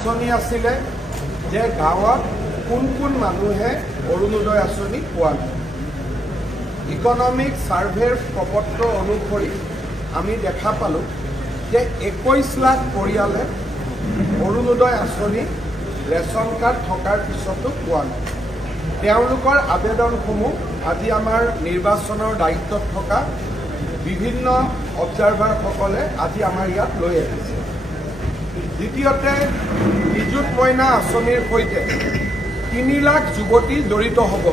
আঁচনি আছিলে যে গাঁৱত কোন মানুহে অৰুণোদয় আঁচনি পোৱা নাই। ইকনমিক সাৰ্ভেৰ প্ৰপত্ৰ অনুসৰি আমি দেখা পালোঁ যে 21 লাখ পৰিয়ালে অৰুণোদয় আঁচনি ৰেচন কাৰ্ড থকাৰ পিছতো পোৱা নাই। তেওঁলোকৰ আবেদনসমূহ আজি আমাৰ নিৰ্বাচনৰ দায়িত্বত থকা বিভিন্ন অবজাৰভাৰসকলে আজি আমাৰ ইয়াত লৈ আহিছে। দ্বিতীয়তে নিযুত মইনা আঁচনিৰ সৈতে 3 লাখ যুৱতী জড়িত হ'ব,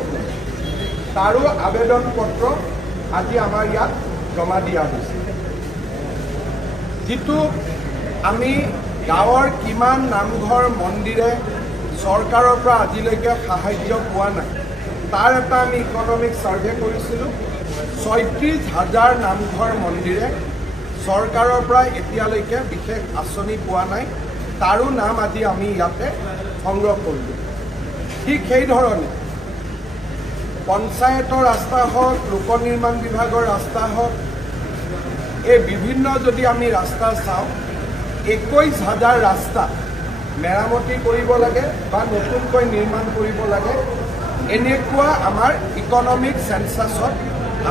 তাৰো আবেদন পত্ৰ আজি আমাৰ ইয়াত জমা দিয়া হৈছে। যিটো আমি গাঁৱৰ কিমান নামঘৰ মন্দিৰে চৰকাৰৰ পৰা আজিলৈকে সাহায্য পোৱা নাই, তাৰ এটা আমি ইকনমিক সাৰ্ভে কৰিছিলোঁ। 36,000 নামঘৰ মন্দিৰে চৰকাৰৰ পৰা এতিয়ালৈকে বিশেষ আঁচনি পোৱা নাই, তাৰো নাম আজি আমি ইয়াতে সংগ্ৰহ কৰিলোঁ। ঠিক সেইধৰণে পঞ্চায়তৰ ৰাস্তা হওক, লোক নিৰ্মাণ বিভাগৰ ৰাস্তা হওক, এই বিভিন্ন যদি আমি ৰাস্তা চাওঁ, 21,000 ৰাস্তা মেৰামতি কৰিব লাগে বা নতুনকৈ নিৰ্মাণ কৰিব লাগে, এনেকুৱা আমাৰ ইকনমিক সেন্সাছত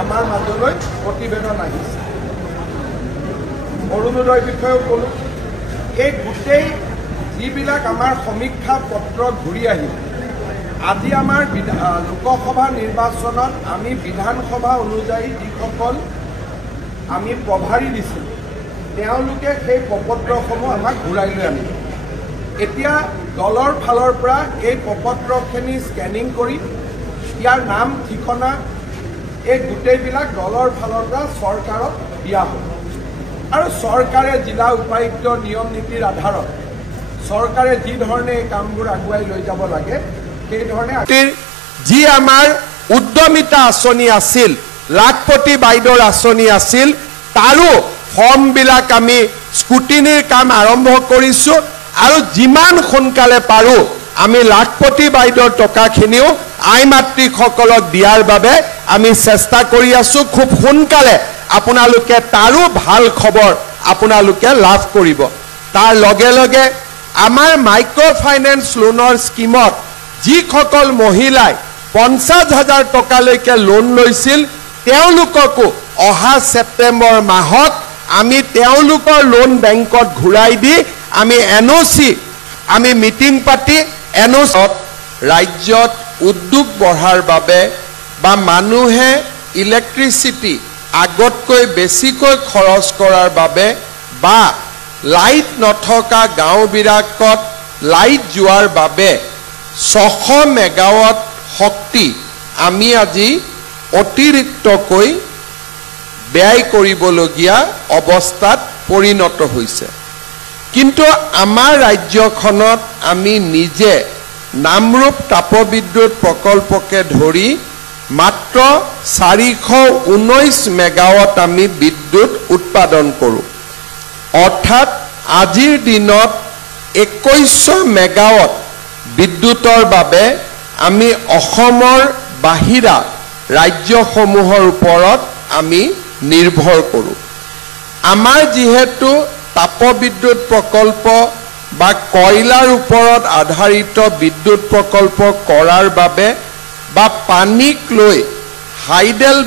আমাৰ মাজলৈ প্ৰতিবেদন আহিছে। অৰুণোদয় বিষয়েও ক'লোঁ। এই গোটেই যিবিলাক আমাৰ সমীক্ষা পত্ৰ ঘূৰি আহিল, আজি আমাৰ লোকসভা নিৰ্বাচনত আমি বিধানসভা অনুযায়ী যিসকল আমি প্ৰভাৰী দিছিলোঁ, তেওঁলোকে সেই প্ৰপত্ৰসমূহ আমাক ঘূৰাই লৈ আনিলে। এতিয়া দলৰ ফালৰ পৰা এই প্ৰপত্ৰখিনি স্কেনিং কৰি ইয়াৰ নাম ঠিকনা এই গোটেইবিলাক দলৰ ফালৰ পৰা চৰকাৰক দিয়া হ'ব আৰু চৰকাৰে জিলা উপায়ুক্ত নিয়ম নীতিৰ আধাৰত চৰকাৰে যি ধৰণে এই কামবোৰ আগুৱাই লৈ যাব লাগে সেই ধৰণে যি আমাৰ উদ্যমিতা আঁচনি আছিল, লাখপতি বাইদেউৰ আঁচনি আছিল, তাৰো ফৰ্মবিলাক আমি স্কুটিনিৰ কাম আৰম্ভ কৰিছোঁ আৰু যিমান সোনকালে পাৰোঁ আমি লাখপতি বাইদেউৰ টকাখিনিও আই মাতৃসকলক দিয়াৰ বাবে আমি চেষ্টা কৰি আছোঁ। খুব সোনকালে আপোনালোকে তাৰো ভাল খবৰ আপোনালোকে লাভ কৰিব। তাৰ লগে লগে আমাৰ মাইক্ৰ' ফাইনেন্স লোনৰ স্কিমত যিসকল মহিলাই 50,000 টকালৈকে লোন লৈছিল, তেওঁলোককো অহা ছেপ্টেম্বৰ মাহত আমি তেওঁলোকৰ লোন বেংকত ঘূৰাই দি আমি NOC আমি মিটিং পাতি NOC ৰাজ্যত উদ্যোগ বঢ়াৰ বাবে বা মানুহে ইলেক্ট্ৰিচিটি আগতকৈ বেছিকৈ খৰচ কৰাৰ বাবে বা লাইট নথকা গাঁওবিলাকত লাইট যোৱাৰ বাবে 600 মেগাৱাট শক্তি আমি আজি অতিৰিক্তকৈ ব্যয় কৰিবলগীয়া অৱস্থাত পৰিণত হৈছে। কিন্তু আমাৰ ৰাজ্যখনত আমি নিজে নামৰূপ তাপবিদ্যুৎ প্ৰকল্পকে ধৰি মাত্ৰ 419 মেগাৱাট আমি বিদ্যুৎ উৎপাদন কৰোঁ। অৰ্থাৎ আজিৰ দিনত 2100 মেগাৱাট বিদ্যুতৰ বাবে আমি অসমৰ বাহিৰা ৰাজ্যসমূহৰ ওপৰত আমি নিৰ্ভৰ কৰোঁ। আমাৰ যিহেতু তাপবিদ্যুৎ প্ৰকল্প বা কয়লাৰ ওপৰত আধাৰিত বিদ্যুৎ প্ৰকল্প কৰাৰ বাবে বা পানীক লৈ হাইডেল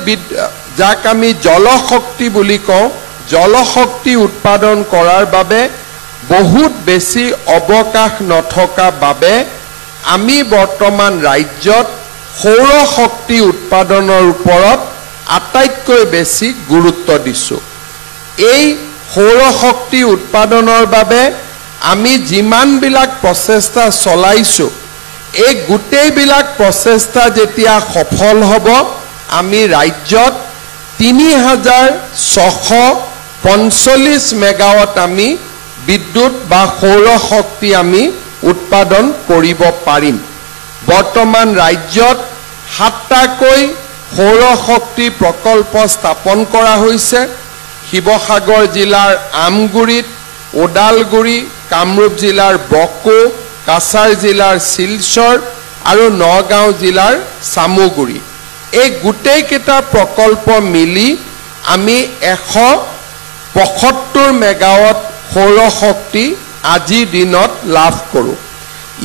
যাক আমি জলশক্তি বুলি কওঁ, জলশক্তি উৎপাদন কৰাৰ বাবে বহুত বেছি অৱকাশ নথকা বাবে আমি বৰ্তমান ৰাজ্যত সৌৰ শক্তি উৎপাদনৰ ওপৰত আটাইতকৈ বেছি গুৰুত্ব দিছোঁ। এই সৌৰ শক্তি উৎপাদনৰ বাবে আমি যিমানবিলাক প্ৰচেষ্টা চলাইছোঁ, এই গোটেইবিলাক প্ৰচেষ্টা যেতিয়া সফল হ'ব, আমি ৰাজ্যত 3,645 মেগাৱাট আমি বিদ্যুৎ বা সৌৰ শক্তি আমি উৎপাদন কৰিব পাৰিম। বৰ্তমান ৰাজ্যত 7টাকৈ সৌৰ শক্তি প্ৰকল্প স্থাপন কৰা হৈছে। শিৱসাগৰ জিলাৰ আমগুৰিত, ওদালগুৰি, কামৰূপ জিলাৰ বকো, কাছাৰ জিলাৰ শিলচৰ আৰু নগাঁও জিলাৰ চামুগুৰি। এই গোটেইকেইটা প্ৰকল্প মিলি আমি 175 মেগাৱাট সৌৰ শক্তি আজিৰ দিনত লাভ কৰোঁ।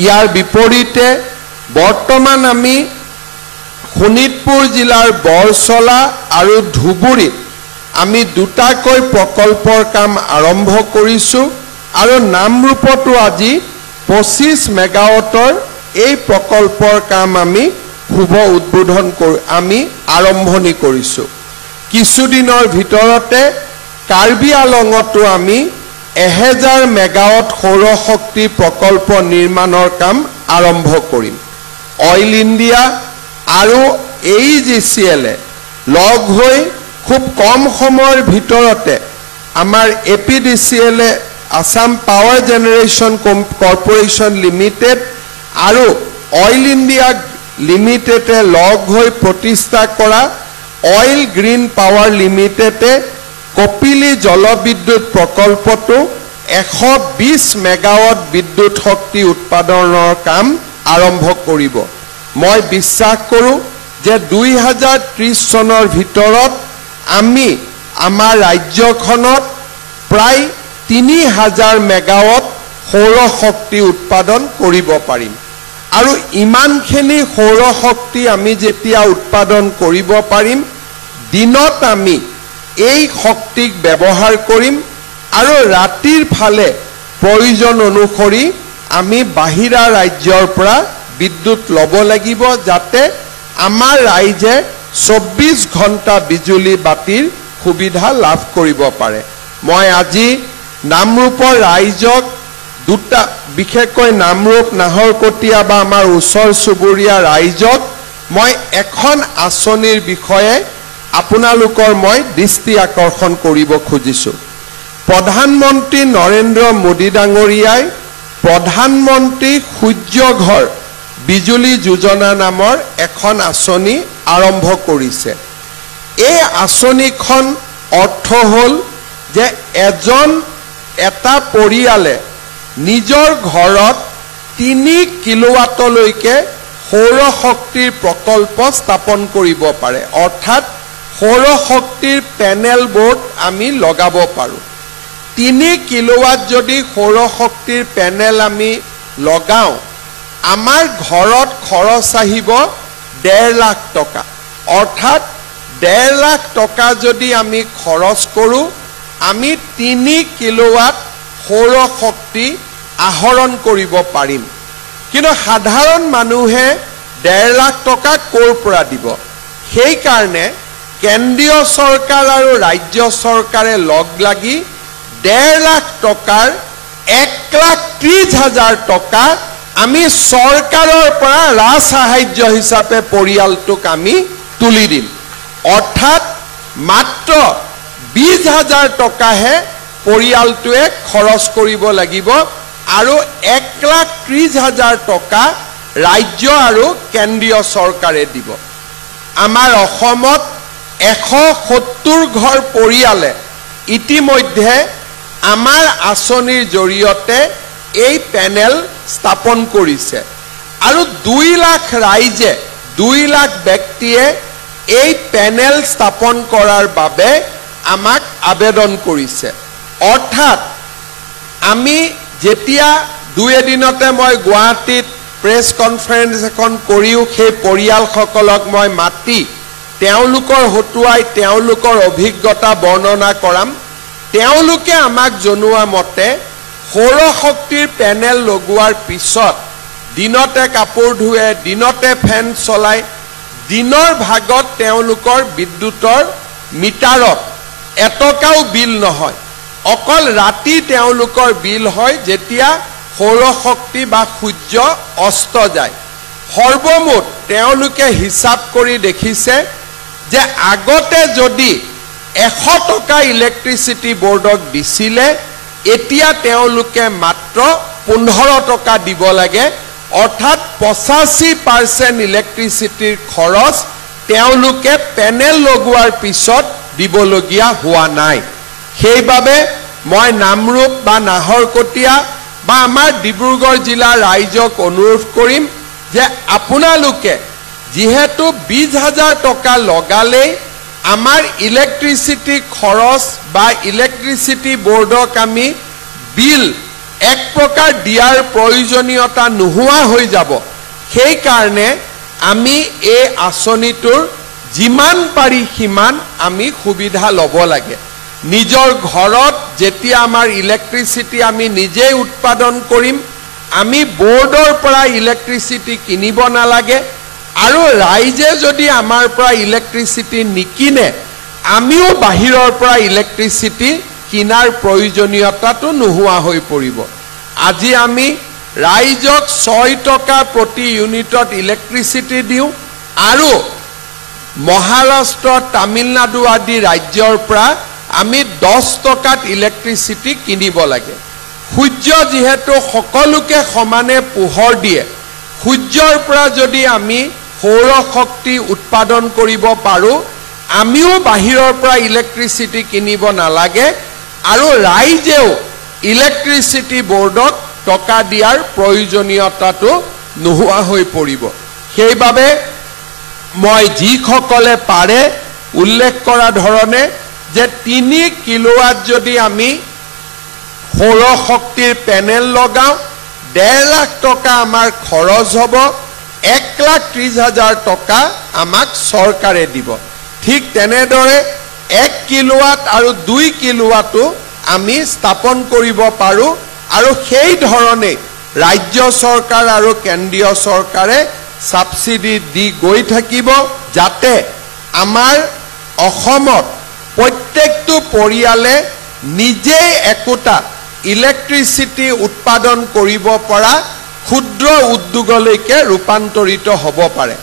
ইয়াৰ বিপৰীতে বৰ্তমান আমি শোণিতপুৰ জিলাৰ বৰচলা আৰু ধুবুৰীত আমি দুটাকৈ প্ৰকল্পৰ কাম আৰম্ভ কৰিছোঁ আৰু নামৰূপতো আজি 25 মেগাৱাটৰ এই প্ৰকল্পৰ কাম আমি শুভ উদ্বোধন আমি আৰম্ভণি কৰিছোঁ। কিছুদিনৰ ভিতৰতে কাৰ্বি আলঙতো আমি 1000 মেগাৱাট সৌৰশক্তি প্ৰকল্প নিৰ্মাণৰ কাম আৰম্ভ কৰিম। অইল ইণ্ডিয়া আৰু AEGCL লগ হৈ খুব কম সময়ৰ ভিতৰতে আমাৰ APDCL Assam power generation corporation limited আৰু অইল ইণ্ডিয়া লিমিটেডে লগ হৈ প্ৰতিষ্ঠা কৰা অইল গ্ৰীণ পাৱাৰ লিমিটেডে কপিলী জলবিদ্যুৎ প্ৰকল্পটো 120 মেগাৱাট বিদ্যুৎ শক্তি উৎপাদনৰ কাম আৰম্ভ কৰিব। মই বিশ্বাস কৰোঁ যে 2030 চনৰ ভিতৰত আমি আমাৰ ৰাজ্যখনত প্ৰায় 3000 মেগাৱাট সৌৰ শক্তি উৎপাদন কৰিব পাৰিম আৰু ইমানখিনি সৌৰ শক্তি আমি যেতিয়া উৎপাদন কৰিব পাৰিম দিনত আমি এই শক্তিক ব্যৱহাৰ কৰিম আৰু ৰাতিৰ ফালে প্ৰয়োজন অনুসৰি আমি বাহিৰা ৰাজ্যৰ পৰা বিদ্যুৎ ল'ব লাগিব যাতে আমাৰ ৰাইজে 24 ঘণ্টা বিজুলী বাতিৰ সুবিধা লাভ কৰিব পাৰে। মই আজি নামৰূপৰ ৰাইজক দুটা বিশেষকৈ নামৰূপ নাহৰকটীয়া বা আমাৰ ওচৰ চুবুৰীয়া ৰাইজক মই এখন আঁচনিৰ বিষয়ে আপোনালোকৰ মই দৃষ্টি আকৰ্ষণ কৰিব খুজিছোঁ। প্ৰধানমন্ত্ৰী নৰেন্দ্ৰ মোদী ডাঙৰীয়াই প্ৰধানমন্ত্ৰী সূৰ্য ঘৰ বিজুলী যোজনা নামৰ এখন আঁচনি আৰম্ভ কৰিছে। এই আঁচনিখন অৰ্থ হ'ল যে এটা পৰিয়ালে নিজৰ ঘৰত 3 কিলোৱাটলৈকে সৌৰ শক্তিৰ প্ৰকল্প স্থাপন কৰিব পাৰে, অৰ্থাৎ সৌৰ শক্তিৰ পেনেল বোৰ্ড আমি লগাব পাৰোঁ। 3 কিলোৱাট যদি সৌৰ শক্তিৰ পেনেল আমি লগাওঁ আমাৰ ঘৰত খৰচ আহিব 1.5 লাখ টকা, অৰ্থাৎ 1.5 লাখ টকা যদি আমি খৰচ কৰোঁ আমি 3 কিলোৱাট সৌৰ শক্তি আহৰণ কৰিব পাৰিম। কিন্তু সাধাৰণ মানুহে 1.5 লাখ টকা ক'ৰ পৰা দিব? সেইকাৰণে কেন্দ্ৰীয় চৰকাৰ আৰু ৰাজ্য চৰকাৰে লগ লাগি 1.5 লাখ টকাৰ 1,30,000 টকা আমি চৰকাৰৰ পৰা ৰাজসাহায্য হিচাপে পৰিয়ালটোক আমি তুলি দিম। অৰ্থাৎ মাত্ৰ 20,000 টকাহে পৰিয়ালটোৱে খৰচ কৰিব লাগিব আৰু 1,30,000 টকা ৰাজ্য আৰু কেন্দ্ৰীয় চৰকাৰে দিব। আমাৰ অসমত 170 ঘৰ পৰিয়ালে ইতিমধ্যে আমাৰ আঁচনিৰ জৰিয়তে এই পেনেল স্থাপন কৰিছে আৰু 2 লাখ ৰাইজে 2 লাখ ব্যক্তিয়ে এই পেনেল স্থাপন কৰাৰ বাবে আমাক আবেদন কৰিছে। অৰ্থাৎ আমি যেতিয়া 2 এদিনতে মই গুৱাহাটীত প্ৰেছ কনফাৰেন্স এখন কৰিও সেই পৰিয়ালসকলক মই মাতি তেওঁলোকৰ হতুৱাই তেওঁলোকৰ অভিজ্ঞতা বৰ্ণনা কৰাম। তেওঁলোকে আমাক জনোৱা মতে সৌৰ শক্তিৰ পেনেল লগোৱাৰ পিছত দিনতে কাপোৰ ধুৱে, দিনতে ফেন চলায়, দিনৰ ভাগত তেওঁলোকৰ বিদ্যুতৰ মিটাৰত এটকাও বিল নহয়, অকল ৰাতি তেওঁলোকৰ বিল হয় যেতিয়া সৌৰ শক্তি বা সূৰ্য অস্ত যায়। সৰ্বমুঠ তেওঁলোকে হিচাপ কৰি দেখিছে যে আগতে যদি 100 টকা ইলেক্ট্ৰিচিটি বোৰ্ডক দিছিলে এতিয়া তেওঁলোকে মাত্ৰ 15 টকা দিব লাগে, অৰ্থাৎ 85% ইলেক্ট্ৰিচিটিৰ খৰচ তেওঁলোকে পেনেল লগোৱাৰ পিছত দিবলগীয়া হোৱা নাই। সেইবাবে মই নামৰূপ বা নাহৰকটীয়া বা আমাৰ ডিব্ৰুগড় জিলাৰ ৰাইজক অনুৰোধ কৰিম যে আপোনালোকে যিহেতু 20,000 টকা লগালেই আমাৰ ইলেক্ট্ৰিচিটি খৰচ বা ইলেক্ট্ৰিচিটি বোৰ্ডক আমি বিল এক প্ৰকাৰ দিয়াৰ প্ৰয়োজনীয়তা নোহোৱা হৈ যাব সেই কাৰণে আমি এই আঁচনিটোৰ যিমান পাৰি সিমান আমি সুবিধা ল'ব লাগে নিজৰ ঘৰত যেতিয়া আমাৰ ইলেক্ট্ৰিচিটি আমি নিজে উৎপাদন কৰিম আমি বোৰ্ডৰ পৰা ইলেক্ট্ৰিচিটি কিনিব নালাগে আৰু ৰাইজে যদি আমাৰ পৰা ইলেক্ট্ৰিচিটি নিকিনে আমিও বাহিৰৰ পৰা ইলেক্ট্ৰিচিটি কিনাৰ প্ৰয়োজনীয়তাটো নোহোৱা হৈ পৰিব আজি আমি ৰাইজক 6 টকা প্ৰতি ইউনিটত ইলেক্ট্ৰিচিটি দিওঁ আৰু মহাৰাষ্ট্ৰ তামিলনাডু আদি ৰাজ্যৰ পৰা আমি 10 টকাত ইলেক্ট্ৰিচিটি কিনিব লাগে সূৰ্য যেহেতু সকলোকে সমানে পোহৰ দিয়ে সূৰ্যৰ পৰা যদি আমি সৌৰ শক্তি উৎপাদন কৰিব পাৰো আমিও বাহিৰৰ পৰা ইলেক্ট্ৰিচিটি কিনিব নালাগে আৰু ৰাইজেও ইলেক্ট্ৰিচিটি বোৰ্ডক টকা দিয়াৰ প্ৰয়োজনীয়তাটো নোহোৱা হৈ পৰিব সেইবাবে মই যিসকলে পাৰে উল্লেখ কৰা ধৰণে যে 3 কিলোৱাট যদি আমি সৌৰ শক্তিৰ পেনেল লগাওঁ 1.5 লাখ টকা আমাৰ খৰচ হ'ব 1,30,000 টকা আমাক চৰকাৰে দিব ঠিক তেনেদৰে 1 কিলোৱাট আৰু 2 কিলোৱাটো আমি স্থাপন কৰিব পাৰো আৰু সেই ধৰণে ৰাজ্য চৰকাৰ আৰু কেন্দ্ৰীয় চৰকাৰে সাবসিডি দি গৈ থাকিব যাতে আমাৰ অসমত প্ৰত্যেকটো পৰিয়ালে নিজে একোটা ইলেক্ট্ৰিচিটি উৎপাদন কৰিব পৰা ক্ষুদ্ৰ উদ্যোগলৈকে ৰূপান্তৰিত হ'ব পাৰে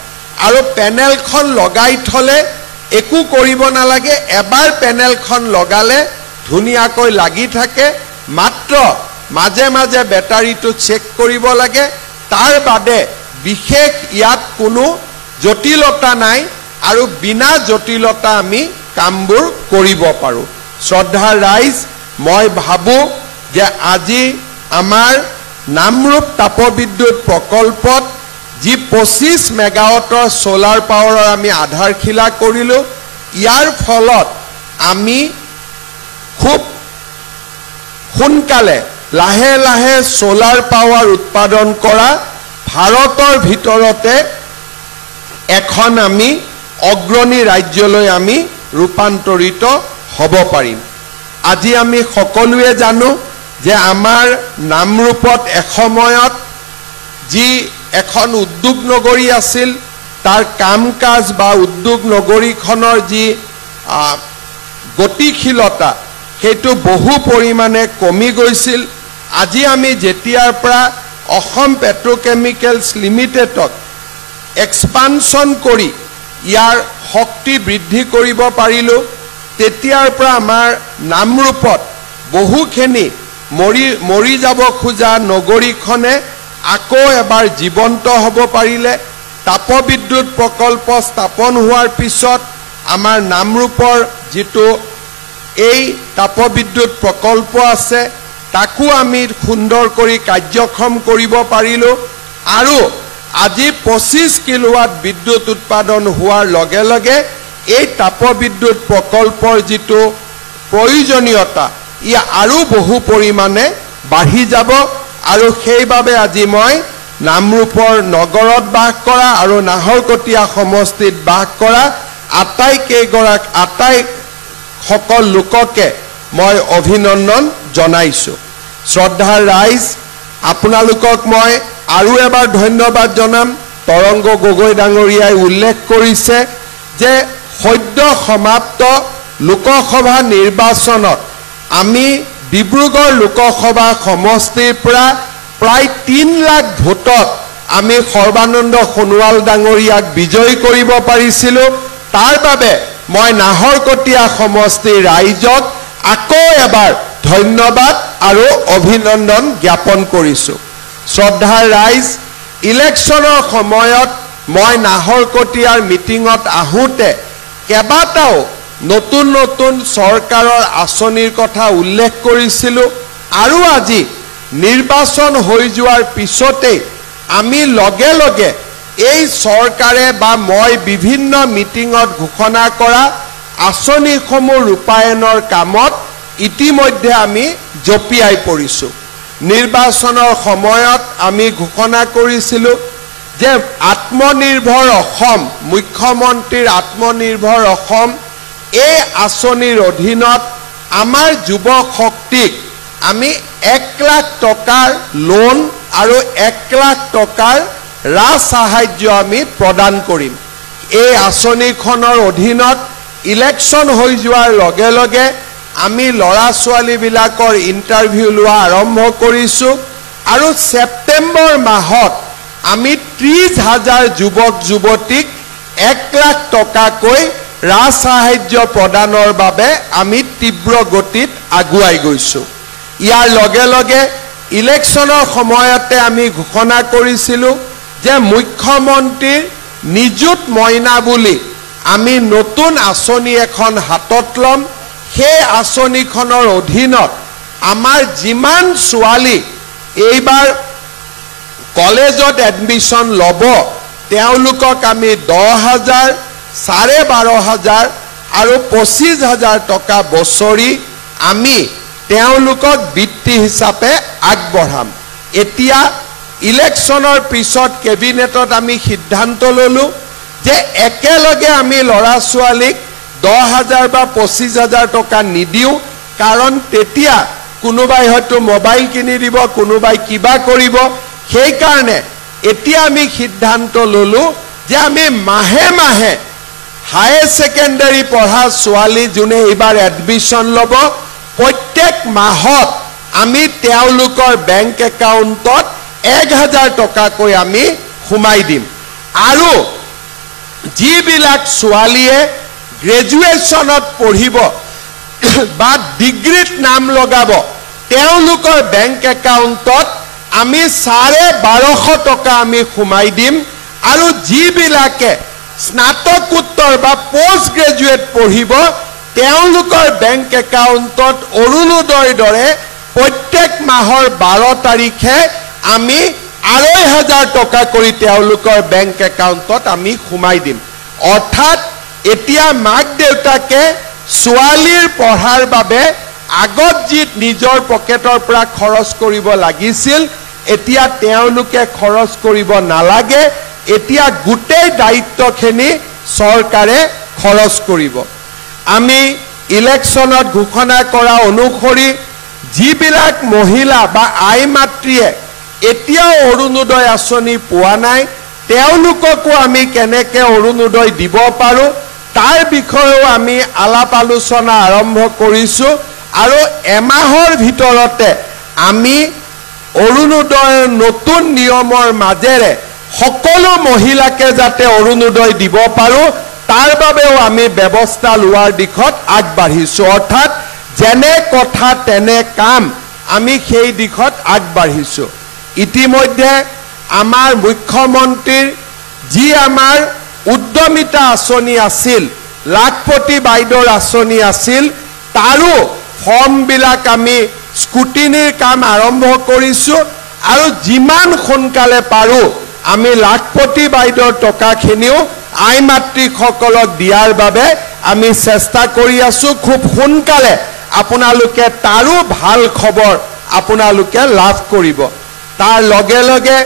আৰু পেনেলখন লগাই থলে একো কৰিব নালাগে এবাৰ পেনেলখন লগালে ধুনিয়াকৈ লাগি থাকে মাত্ৰ মাজে মাজে বেটাৰীটো চেক কৰিব লাগে তাৰ বাদে বিশেষ ইয়াত কোনো জটিলতা নাই আৰু বিনা জটিলতা আমি কামবোৰ কৰিব পাৰো শ্ৰদ্ধাৰ ৰাইজ মই ভাবো যে আজি আমাৰ নামৰূপ তাপবিদ্যুৎ প্ৰকল্পত যি 25 মেগাৱাটৰ সোলাৰ পাৱাৰৰ আমি আধাৰশিলা কৰিলো ইয়াৰ ফলত আমি খুব সোনকালে লাহে লাহে সোলাৰ পাৱাৰ উৎপাদন কৰা ভাৰতৰ ভিতৰতে এখন আমি অগ্ৰণী ৰাজ্যলৈ আমি ৰূপান্তৰিত হ'ব পাৰিম আজি আমি সকলোৱে জানো যে আমাৰ নামৰূপত এসময়ত যি এখন উদ্যোগ নগৰী আছিল তাৰ কাম কাজ বা উদ্যোগ নগৰীখনৰ যি গতিশীলতা সেইটো বহু পৰিমাণে কমি গৈছিল আজি আমি যেতিয়াৰ পৰা অসম পেট্ৰোকেমিকেলছ লিমিটেডক এক্সপানশন কৰি ইয়াৰ শক্তি বৃদ্ধি কৰিব পাৰিলো তেতিয়াৰ পৰা আমাৰ নামৰূপত বহুখিনি মৰি যাব খোজা নগৰীখনে আকৌ এবাৰ জীৱন্ত হ'ব পাৰিলে তাপবিদ্যুৎ প্ৰকল্প স্থাপন হোৱাৰ পিছত আমাৰ নামৰূপৰ যেটো এই তাপবিদ্যুৎ প্ৰকল্প আছে তাকো আমি সুন্দৰ কৰি কাৰ্যক্ষম কৰিব পাৰিলো আৰু আজি 25 কিলোৱাট বিদ্যুৎ উৎপাদন হোৱাৰ লগে লগে এই তাপবিদ্যুৎ প্ৰকল্পৰ যেটো প্ৰয়োজনীয়তা ই আৰু বহু পৰিমাণে বাঢ়ি যাব আৰু সেইবাবে আজি মই নামৰূপৰ নগৰত বাস কৰা আৰু নাহৰকটীয়া সমষ্টিত বাস কৰা আটাই সকল লোককে মই অভিনন্দন জনাইছো শ্ৰদ্ধাৰ ৰাইজ আপোনালোকক মই আৰু এবাৰ ধন্যবাদ জনাম তৰংগ গগৈ ডাঙৰীয়াই উল্লেখ কৰিছে যে সদ্য সমাপ্ত লোকসভা নিৰ্বাচনত আমি ডিব্ৰুগড় লোকসভা সমষ্টিৰ পৰা প্ৰায় 3 লাখ ভোটত আমি সৰ্বানন্দ সোণোৱাল ডাঙৰীয়াক বিজয়ী কৰিব পাৰিছিলো তাৰ বাবে মই নাহৰকটীয়া সমষ্টিৰ ৰাইজক আকৌ এবাৰ ধন্যবাদ আৰু অভিনন্দন জ্ঞাপন কৰিছো শ্ৰদ্ধাৰ ৰাইজ ইলেকশ্যনৰ সময়ত মই নাহৰকটীয়াৰ মিটিঙত আহোঁতে কেবাটাও নতুন নতুন চৰকাৰৰ আঁচনিৰ কথা উল্লেখ কৰিছিলো আৰু আজি নিৰ্বাচন হৈ যোৱাৰ পিছতে আমি লগে লগে এই চৰকাৰে বা মই বিভিন্ন মিটিঙত ঘোষণা কৰা আঁচনিসমূহ ৰূপায়ণৰ কামত ইতিমধ্যে আমি জপিয়াই পৰিছো নিৰ্বাচনৰ সময়ত আমি ঘোষণা কৰিছিলোঁ যে আত্মনিৰ্ভৰ অসম, মুখ্যমন্ত্ৰীৰ আত্মনিৰ্ভৰ অসম এই আঁচনিৰ অধীনত আমাৰ যুৱ শক্তিক আমি 1 লাখ টকাৰ লোন আৰু 1 লাখ টকাৰ ৰাজ সাহায্য আমি প্ৰদান কৰিম। এই আঁচনিখনৰ অধীনত ইলেকশ্যন হৈ যোৱাৰ লগে লগে আমি ল'ৰা ছোৱালীবিলাকৰ ইণ্টাৰভিউ লোৱা আৰম্ভ কৰিছোঁ আৰু ছেপ্টেম্বৰ মাহত আমি 30,000 যুৱক যুৱতীক 1 লাখ টকাকৈ ৰাজ সাহায্য প্ৰদানৰ বাবে আমি তীব্ৰ গতিত আগুৱাই গৈছোঁ। ইয়াৰ লগে লগে ইলেকশ্যনৰ সময়তে আমি ঘোষণা কৰিছিলোঁ যে মুখ্যমন্ত্ৰীৰ নিযুত মইনা বুলি আমি নতুন আঁচনি এখন হাতত ল'ম। সেই আঁচনিখনৰ অধীনত আমাৰ যিমান ছোৱালী এইবাৰ কলেজত এডমিশ্যন ল'ব তেওঁলোকক আমি 10,000, 12,500 আৰু 25,000 টকা বছৰি আমি তেওঁলোকক বৃত্তি হিচাপে আগবঢ়াম। এতিয়া ইলেকশ্যনৰ পিছত কেবিনেটত আমি সিদ্ধান্ত ল'লোঁ যে একেলগে আমি ল'ৰা ছোৱালীক 10,000 বা 25,000 টকা নিদিওঁ, কাৰণ তেতিয়া কোনোবাই হয়তো মোবাইল কিনি দিব, কোনোবাই কিবা কৰিব। সেইকাৰণে এতিয়া আমি সিদ্ধান্ত ল'লোঁ যে আমি মাহে মাহে হায়াৰ ছেকেণ্ডাৰী পঢ়া ছোৱালী যোনে এইবাৰ এডমিশ্যন ল'ব প্ৰত্যেক মাহত আমি তেওঁলোকৰ বেংক একাউণ্টত 1,000 টকাকৈ আমি সোমাই দিম। আৰু যিবিলাক ছোৱালীয়ে গ্ৰেজুৱেশ্যনত পঢ়িব বা ডিগ্ৰীত নাম লগাব তেওঁলোকৰ বেংক একাউণ্টত আমি 12,500 টকা আমি সোমাই দিম। আৰু যিবিলাকে স্নাতকোত্তৰ বা পোষ্ট গ্ৰেজুৱেট পঢ়িব তেওঁলোকৰ বেংক একাউণ্টত অৰুণোদয়ৰ দৰে প্ৰত্যেক মাহৰ 12 তাৰিখে আমি 2,500 টকা কৰি তেওঁলোকৰ বেংক একাউণ্টত আমি সোমাই দিম। অৰ্থাৎ এতিয়া মাক দেউতাকে ছোৱালীৰ পঢ়াৰ বাবে আগত যি নিজৰ পকেটৰ পৰা খৰচ কৰিব লাগিছিল এতিয়া তেওঁলোকে খৰচ কৰিব নালাগে। এতিয়া গোটেই দায়িত্বখিনি চৰকাৰে খৰচ কৰিব। আমি ইলেকশ্যনত ঘোষণা কৰা অনুসৰি যিবিলাক মহিলা বা আই মাতৃয়ে এতিয়াও অৰুণোদয় আঁচনি পোৱা নাই তেওঁলোককো আমি কেনেকৈ অৰুণোদয় দিব পাৰোঁ তাৰ বিষয়েও আমি আলাপ আলোচনা আৰম্ভ কৰিছোঁ। আৰু এমাহৰ ভিতৰতে আমি অৰুণোদয়ৰ নতুন নিয়মৰ মাজেৰে সকলো মহিলাকে যাতে অৰুণোদয় দিব পাৰোঁ তাৰ বাবেও আমি ব্যৱস্থা লোৱাৰ দিশত আগবাঢ়িছোঁ। অৰ্থাৎ যেনে কথা তেনে কাম আমি সেই দিশত আগবাঢ়িছোঁ। ইতিমধ্যে আমাৰ মুখ্যমন্ত্ৰীৰ যি আমাৰ উদ্যমিতা আঁচনি আছিল, লাখপতি বাইদেউৰ আঁচনি আছিল, তাৰো ফৰ্মবিলাক আমি স্কুটিনিৰ কাম আৰম্ভ কৰিছোঁ। আৰু যিমান সোনকালে পাৰোঁ আমি লাখপতি বাইদেউৰ টকাখিনিও আই মাতৃসকলক দিয়াৰ বাবে আমি চেষ্টা কৰি আছোঁ। খুব সোনকালে আপোনালোকে তাৰো ভাল খবৰ আপোনালোকে লাভ কৰিব। তাৰ লগে লগে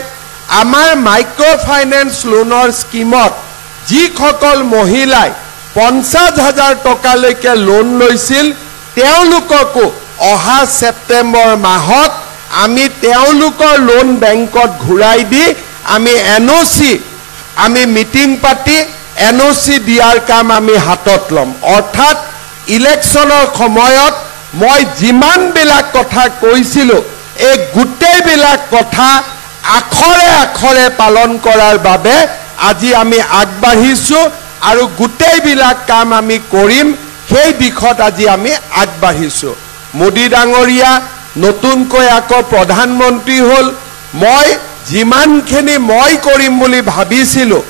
আমাৰ মাইক্ৰ' ফাইনেন্স লোনৰ স্কিমত যিসকল মহিলাই 50,000 টকালৈকে লোন লৈছিল তেওঁলোককো অহা ছেপ্টেম্বৰ মাহত আমি তেওঁলোকৰ লোন বেংকত ঘূৰাই দি আমি NOC আমি মিটিং পাতি NOC দিয়াৰ কাম আমি হাতত ল'ম। অৰ্থাৎ ইলেকশ্যনৰ সময়ত মই যিমানবিলাক কথা কৈছিলোঁ এই গোটেইবিলাক কথা আখৰে আখৰে পালন কৰাৰ বাবে আজি আমি আগবাঢ়িছোঁ আৰু গোটেইবিলাক কাম আমি কৰিম সেই দিশত আজি আমি আগবাঢ়িছোঁ। মোদী ডাঙৰীয়া নতুনকৈ আকৌ প্ৰধানমন্ত্ৰী হ'ল। মই যিমানখিনি মই কৰিম বুলি ভাবিছিলোঁ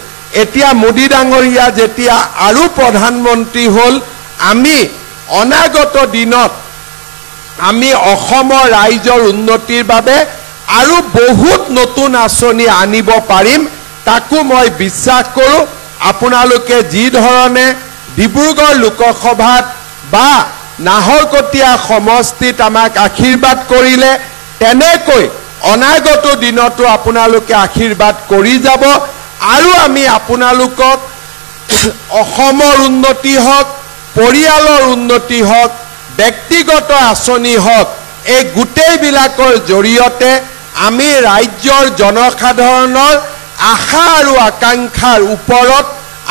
এতিয়া মোদী ডাঙৰীয়া যেতিয়া আৰু প্ৰধানমন্ত্ৰী হ'ল আমি অনাগত দিনত আমি অসমৰ ৰাইজৰ উন্নতিৰ বাবে আৰু বহুত নতুন আঁচনি আনিব পাৰিম তাকো মই বিশ্বাস কৰোঁ। আপোনালোকে যি ধৰণে ডিব্ৰুগড় লোকসভাত বা নাহৰকটীয়া সমষ্টিত আমাক আশীৰ্বাদ কৰিলে তেনেকৈ অনাগত দিনতো আপোনালোকে আশীৰ্বাদ কৰি যাব আৰু আমি আপোনালোকক অসমৰ উন্নতি হওক পৰিয়ালৰ উন্নতি হওক ব্যক্তিগত আঁচনি হওক এই গোটেইবিলাকৰ জৰিয়তে আমি ৰাজ্যৰ জনসাধাৰণৰ আশা আৰু আকাংক্ষাৰ ওপৰত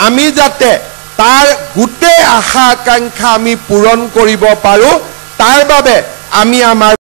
আমি যাতে তাৰ গোটেই আশা আকাংক্ষা আমি পূৰণ কৰিব পাৰোঁ তাৰ বাবে আমি আমাৰ